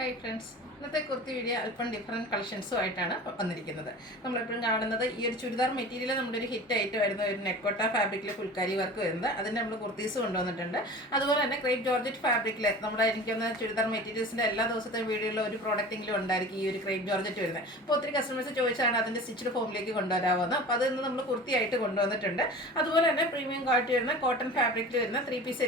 Hi friends, ഇന്നത്തെ kurti video അല്പം different കളക്ഷൻസുമായിട്ടാണ് വന്നിരിക്കുന്നത്. നമ്മളെപ്പോഴും കാണുന്നത് ഈ ഒരു ചുരിദാർ മെറ്റീരിയൽ നമ്മുടെ ഒരു ഹിറ്റ് ആയിട്ട് വരുന്ന ഒരു നെക്കോട്ട ഫാബ്രിക്കിൽ ഫുൾക്കാരി വർക്ക് വരുന്നത്. അതിൻ്റെ നമ്മൾ കുർത്തീസ് കൊണ്ടുവന്നിട്ടുണ്ട്. അതുപോലെ തന്നെ ക്രേപ്പ് ജോർജറ്റ് ഫാബ്രിക്കിൽ നമ്മുടെ എനിക്കൊന്ന് ചുരിദാർ മെറ്റീരിയൽസിൻ്റെ എല്ലാ ദിവസത്തെ വീഡിയോയിലും ഒരു പ്രോഡക്റ്റെങ്കിലും ഉണ്ടായിരിക്കും ഈ ഒരു ക്രേപ്പ് ജോർജറ്റ് വരുന്നത്. അപ്പോൾ ഒത്തിരി കസ്റ്റമേഴ്സ് ചോദിച്ചാണ് അതിൻ്റെ സ്റ്റിച്ച്ഡ് ഫോമിലേക്ക് കൊണ്ടുവരാവുന്നത്. അപ്പോൾ അത് ഇന്ന് നമ്മൾ കുർത്തിയായിട്ട് കൊണ്ടുവന്നിട്ടുണ്ട്. അതുപോലെ തന്നെ പ്രീമിയം ക്വാളിറ്റി വരുന്ന കോട്ടൺ ഫാബ്രിക്കിൽ വരുന്ന 3-piece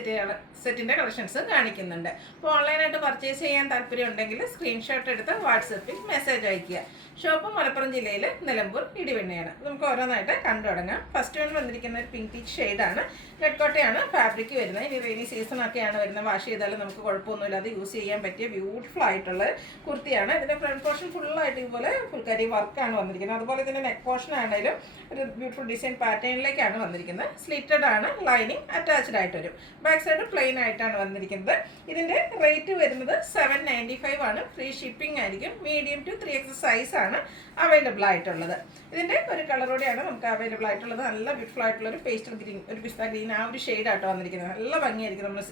സെറ്റിൻ്റെ കളക്ഷൻസ് കാണിക്കുന്നുണ്ട്. അപ്പോൾ ഓൺലൈനായിട്ട് പർച്ചേസ് ചെയ്യാൻ താല്പര്യം ഉണ്ടെങ്കിൽ സ്ക്രീൻഷോട്ട് എടുത്ത് വാട്സപ്പിൽ മെസ്സേജ് അയയ്ക്കുക. ഷോപ്പ് മലപ്പുറം ജില്ലയിൽ നിലമ്പൂർ ഇടിവെണ്ണയാണ്. നമുക്ക് ഓരോന്നായിട്ട് കണ്ടു തുടങ്ങാം. ഫസ്റ്റ് വൺ വന്നിരിക്കുന്ന ഒരു പിങ്ക് പീച്ച് ഷെയ്ഡാണ്. നെക്കോട്ടയാണ് ഫാബ്രിക് വരുന്നത്. ഇനി റെയിനി സീസണൊക്കെയാണ് വരുന്നത്. വാഷ് ചെയ്താലും നമുക്ക് കുഴപ്പമൊന്നുമില്ലാതെ യൂസ് ചെയ്യാൻ പറ്റിയ ബ്യൂട്ടിഫുൾ ആയിട്ടുള്ള കുർത്തിയാണ്. ഇതിൻ്റെ ഫ്രണ്ട് പോർഷൻ ഫുള്ളായിട്ട് ഇതുപോലെ ഫുൾക്കാരി വർക്കാണ് വന്നിരിക്കുന്നത്. അതുപോലെ ഇതിൻ്റെ നെക്ക് പോർഷൻ ആണെങ്കിലും ഒരു ബ്യൂട്ടിഫുൾ ഡിസൈൻ പാറ്റേണിലേക്കാണ് വന്നിരിക്കുന്നത്. സ്ലിറ്റഡ് ആണ്, ലൈനിങ് അറ്റാച്ച്ഡ് ആയിട്ട് വരും. ബാക്ക് സൈഡ് പ്ലെയിൻ ആയിട്ടാണ് വന്നിരിക്കുന്നത്. ഇതിൻ്റെ റേറ്റ് വരുന്നത് 795 ആണ്. ഫ്രീ ഷിപ്പിംഗ് ആയിരിക്കും. മീഡിയം ടു 3X സൈസ് ആണ് അവൈലബിൾ ആയിട്ടുള്ളത്. ഇതിൻ്റെ ഒരു കളറോടെയാണ് നമുക്ക് അവൈലബിൾ ആയിട്ടുള്ളത്. നല്ല ബ്യൂട്ടിഫുൾ ആയിട്ടുള്ള ഒരു പേസ്റ്റൽ ഗ്രീൻ, ഒരു പിസ്ത ഗ്രീൻ, ആ ഒരു ഷെയ്ഡായിട്ട് വന്നിരിക്കുന്നത്. നല്ല ഭംഗിയായിരിക്കും. നമ്മൾ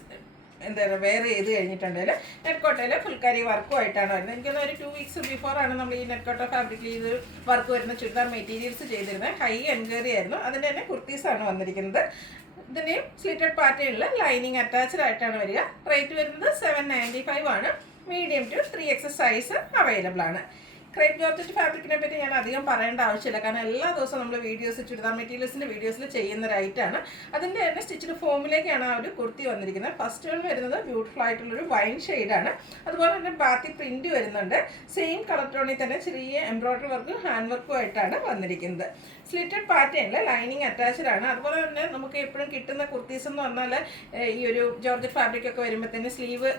എന്താ പറയുക, വെയർ ചെയ്ത് കഴിഞ്ഞിട്ടുണ്ടെങ്കിൽ നെറ്റ്കോട്ടയിൽ ഫുൾക്കാരി വർക്കും ആയിട്ടാണ് വരുന്നത്. എനിക്കൊന്ന് ഒരു 2 weeks ബിഫോറാണ് നമ്മൾ ഈ നെറ്റ്കോട്ട ഫാബ്രിക്കിൽ ഇത് വർക്ക് വരുന്ന ചുരിദാർ മെറ്റീരിയൽസ് ചെയ്തിരുന്നത്. ഹൈ എൻക്വയറി ആയിരുന്നു. അതിൻ്റെ തന്നെ കുർത്തീസാണ് വന്നിരിക്കുന്നത്. ഇതിൻ്റെയും സ്ലിറ്റഡ് പാറ്റേണിൽ ലൈനിങ് അറ്റാച്ച്ഡ് ആയിട്ടാണ് വരിക. റേറ്റ് വരുന്നത് 795 ആണ്. Medium to 3X size available ആണ്. ക്രേപ്പ് ജോർജറ്റ് ഫാബ്രിക്കിനെ പറ്റി ഞാൻ അധികം പറയേണ്ട ആവശ്യമില്ല. കാരണം എല്ലാ ദിവസവും നമ്മൾ വീഡിയോസ് ചുരിദാർ മെറ്റീരിയൽസിൻ്റെ വീഡിയോസിൽ ചെയ്യുന്ന റൈറ്റാണ്. അതിൻ്റെ തന്നെ സ്റ്റിച്ചിഡ് ഫോമിലേക്കാണ് ആ ഒരു കുർത്തി വന്നിരിക്കുന്നത്. ഫസ്റ്റ് വൺ വരുന്നത് ബ്യൂട്ടിഫുൾ ആയിട്ടുള്ളൊരു വൈൻ ഷെയ്ഡാണ്. അതുപോലെ തന്നെ ബാത്തി പ്രിൻറ്റ് വരുന്നുണ്ട്. സെയിം കളർ ടോണിൽ തന്നെ ചെറിയ എംബ്രോയ്ഡറി വർക്കും ഹാൻഡ് വർക്കും ആയിട്ടാണ് വന്നിരിക്കുന്നത്. സ്ലിറ്റഡ് പാറ്റേണിൽ ലൈനിങ് അറ്റാച്ച്ഡ് ആണ്. അതുപോലെ തന്നെ നമുക്ക് എപ്പോഴും കിട്ടുന്ന കുർത്തീസ് എന്ന് പറഞ്ഞാൽ ഈ ഒരു ജോർജറ്റ് ഫാബ്രിക് ഒക്കെ വരുമ്പോഴത്തേന് സ്ലീവ്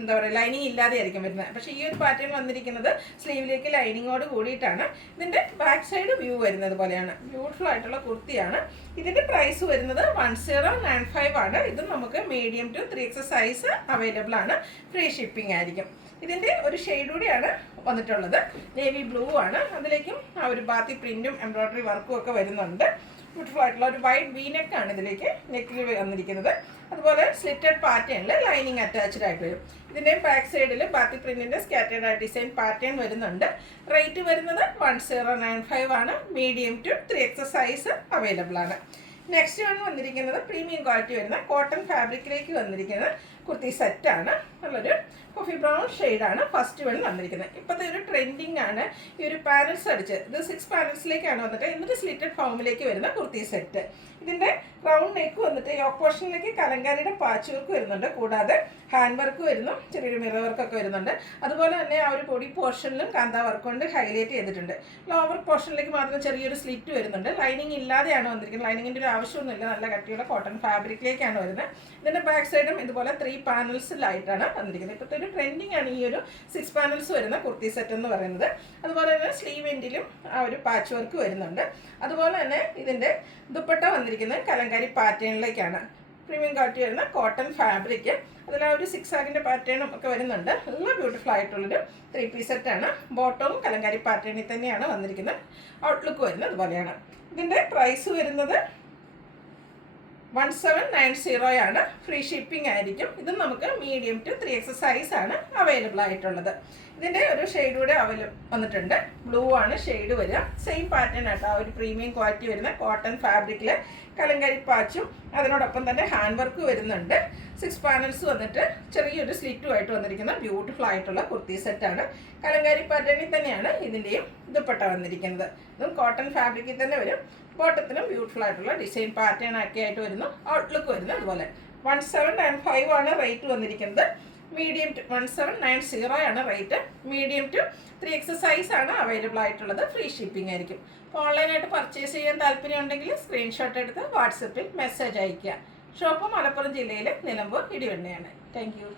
എന്താ പറയുക, ലൈനിങ് ഇല്ലാതെ ആയിരിക്കും വരുന്നത്. പക്ഷേ ഈ ഒരു പാറ്റേൺ വന്നിരിക്കുന്നത് സ്ലീവിലേക്ക് ലൈനിങ്ങോട് കൂടിയിട്ടാണ്. ഇതിൻ്റെ ബാക്ക് സൈഡ് വ്യൂ വരുന്നത് പോലെയാണ്. ബ്യൂട്ടിഫുൾ ആയിട്ടുള്ള കുർത്തിയാണ്. ഇതിൻ്റെ പ്രൈസ് വരുന്നത് 1095 ആണ്. ഇതും നമുക്ക് medium to 3X size available ആണ്. ഫ്രീ ഷിപ്പിംഗ് ആയിരിക്കും. ഇതിൻ്റെ ഒരു ഷെയ്ഡ് കൂടിയാണ് വന്നിട്ടുള്ളത്. നേവി ബ്ലൂ ആണ്. അതിലേക്കും ആ ഒരു ബാത്തി പ്രിൻറ്റും എംബ്രോയ്ഡറി വർക്കും ഒക്കെ വരുന്നുണ്ട്. ബ്യൂട്ടിഫുൾ ആയിട്ടുള്ള ഒരു വൈറ്റ് വീനെക്കാണ് ഇതിലേക്ക് നെക്കിൽ വന്നിരിക്കുന്നത്. അതുപോലെ സ്ലിറ്റഡ് പാറ്റേണിൽ ലൈനിങ് അറ്റാച്ച്ഡ് ആയിട്ട് വരും. ഇതിൻ്റെയും ബാക്ക് സൈഡിൽ ബാത്തി പ്രിൻറ്റിൻ്റെ സ്കാറ്റേഡ് ഡിസൈൻ പാറ്റേൺ വരുന്നുണ്ട്. റേറ്റ് വരുന്നത് 1095 ആണ്. Medium to 3X size available ആണ്. നെക്സ്റ്റ് വൺ വന്നിരിക്കുന്നത് പ്രീമിയം ക്വാളിറ്റി വരുന്ന കോട്ടൺ ഫാബ്രിക്കിലേക്ക് വന്നിരിക്കുന്ന കുർത്തി സെറ്റാണ്. നല്ലൊരു കോഫി ബ്രൗൺ ഷെയ്ഡാണ് ഫസ്റ്റ് വൺ വന്നിരിക്കുന്നത്. ഇപ്പോഴത്തെ ഒരു ട്രെൻഡിങ് ആണ് ഈ ഒരു പാനൽസ് അടിച്ച്. ഇത് 6 പാനൽസിലേക്കാണ് വന്നിട്ട് എന്നിട്ട് സ്ലിറ്റഡ് ഫോമിലേക്ക് വരുന്ന കുർത്തി സെറ്റ്. ഇതിൻ്റെ റൗണ്ട് നെക്ക് വന്നിട്ട് യോക്ക് പോർഷനിലേക്ക് കലങ്കാരിയുടെ പാച്ച് വർക്ക് വരുന്നുണ്ട്. കൂടാതെ ഹാൻഡ് വർക്ക് വരുന്നു, ചെറിയൊരു മിറർ വർക്കൊക്കെ വരുന്നുണ്ട്. അതുപോലെ തന്നെ ആ ഒരു പൊടി പോർഷനിലും കാന്ത വർക്ക് കൊണ്ട് ഹൈലൈറ്റ് ചെയ്തിട്ടുണ്ട്. ലോവർ പോർഷനിലേക്ക് മാത്രം ചെറിയൊരു സ്ലിറ്റ് വരുന്നുണ്ട്. ലൈനിങ് ഇല്ലാതെയാണ് വന്നിരിക്കുന്നത്. ലൈനിങ്ങിൻ്റെ ഒരു ആവശ്യമൊന്നുമില്ല. നല്ല കട്ടിയുള്ള കോട്ടൺ ഫാബ്രിക്കിലേക്കാണ് വരുന്നത്. ഇതിൻ്റെ ബാക്ക് സൈഡും ഇതുപോലെ 3 പാനൽസിലായിട്ടാണ് വന്നിരിക്കുന്നത്. ഇപ്പോഴത്തെ ഒരു ട്രെൻഡിങ് ആണ് ഈ ഒരു 6 പാനൽസ് വരുന്ന കുർത്തി സെറ്റ് എന്ന് പറയുന്നത്. അതുപോലെ തന്നെ സ്ലീവ് എൻഡിലും ആ ഒരു പാച്ച് വർക്ക് വരുന്നുണ്ട്. അതുപോലെ തന്നെ ഇതിൻ്റെ ദുപ്പട്ട വന്നിരിക്കുന്നത് കലങ്കാരി പാറ്റേണിലേക്കാണ്. പ്രീമിയം ക്വാളിറ്റി വരുന്ന കോട്ടൺ ഫാബ്രിക്. അതിൽ ആ ഒരു 6 ആഗിൻ്റെ പാറ്റേണും ഒക്കെ വരുന്നുണ്ട്. നല്ല ബ്യൂട്ടിഫുൾ ആയിട്ടുള്ളൊരു 3-piece സെറ്റാണ്. ബോട്ടവും കലങ്കാരി പാറ്റേണിൽ തന്നെയാണ് വന്നിരിക്കുന്നത്. ഔട്ട്ലുക്ക് വരുന്നത് അതുപോലെയാണ്. ഇതിൻ്റെ പ്രൈസ് വരുന്നത് 1790 ആണ്. ഫ്രീ ഷിപ്പിംഗ് ആയിരിക്കും. ഇതും നമുക്ക് മീഡിയം ടു 3X സൈസ് ആണ് അവൈലബിൾ ആയിട്ടുള്ളത്. ഇതിൻ്റെ ഒരു ഷെയ്ഡ് കൂടെ വന്നിട്ടുണ്ട്. ബ്ലൂ ആണ് ഷെയ്ഡ് വരിക. സെയിം പാറ്റേൺ ആയിട്ട് ആ ഒരു പ്രീമിയം ക്വാളിറ്റി വരുന്ന കോട്ടൺ ഫാബ്രിക്കിൽ കലങ്കാരി പാച്ചും അതിനോടൊപ്പം തന്നെ ഹാൻഡ് വർക്ക് വരുന്നുണ്ട്. 6 പാനൽസ് വന്നിട്ട് ചെറിയൊരു സ്ലിറ്റുമായിട്ട് വന്നിരിക്കുന്ന ബ്യൂട്ടിഫുൾ ആയിട്ടുള്ള കുർത്തി സെറ്റാണ്. കലങ്കാരി പാറ്റേണിൽ തന്നെയാണ് ഇതിൻ്റെയും ദുപ്പട്ട വന്നിരിക്കുന്നത്. ഇതും കോട്ടൺ ഫാബ്രിക്കിൽ തന്നെ വരും. ബോട്ടത്തിനും ബ്യൂട്ടിഫുൾ ആയിട്ടുള്ള ഡിസൈൻ പാറ്റേൺ ഒക്കെ ആയിട്ട് വരുന്നു. ഔട്ട്ലുക്ക് വരുന്നത് അതുപോലെ. 1795 ആണ് റേറ്റ് വന്നിരിക്കുന്നത്. മീഡിയം ടു 1790 ആണ് rate. Medium to 3X size ആണ് അവൈലബിൾ ആയിട്ടുള്ളത്. ഫ്രീ ഷിപ്പിംഗ് ആയിരിക്കും. അപ്പോൾ ഓൺലൈനായിട്ട് പർച്ചേസ് ചെയ്യാൻ താല്പര്യം ഉണ്ടെങ്കിൽ സ്ക്രീൻഷോട്ട് എടുത്ത് വാട്സപ്പിൽ മെസ്സേജ് അയയ്ക്കുക. ഷോപ്പ് മലപ്പുറം ജില്ലയിലെ നിലമ്പൂർ ഇടിവെണ്ണയാണ്. Thank you.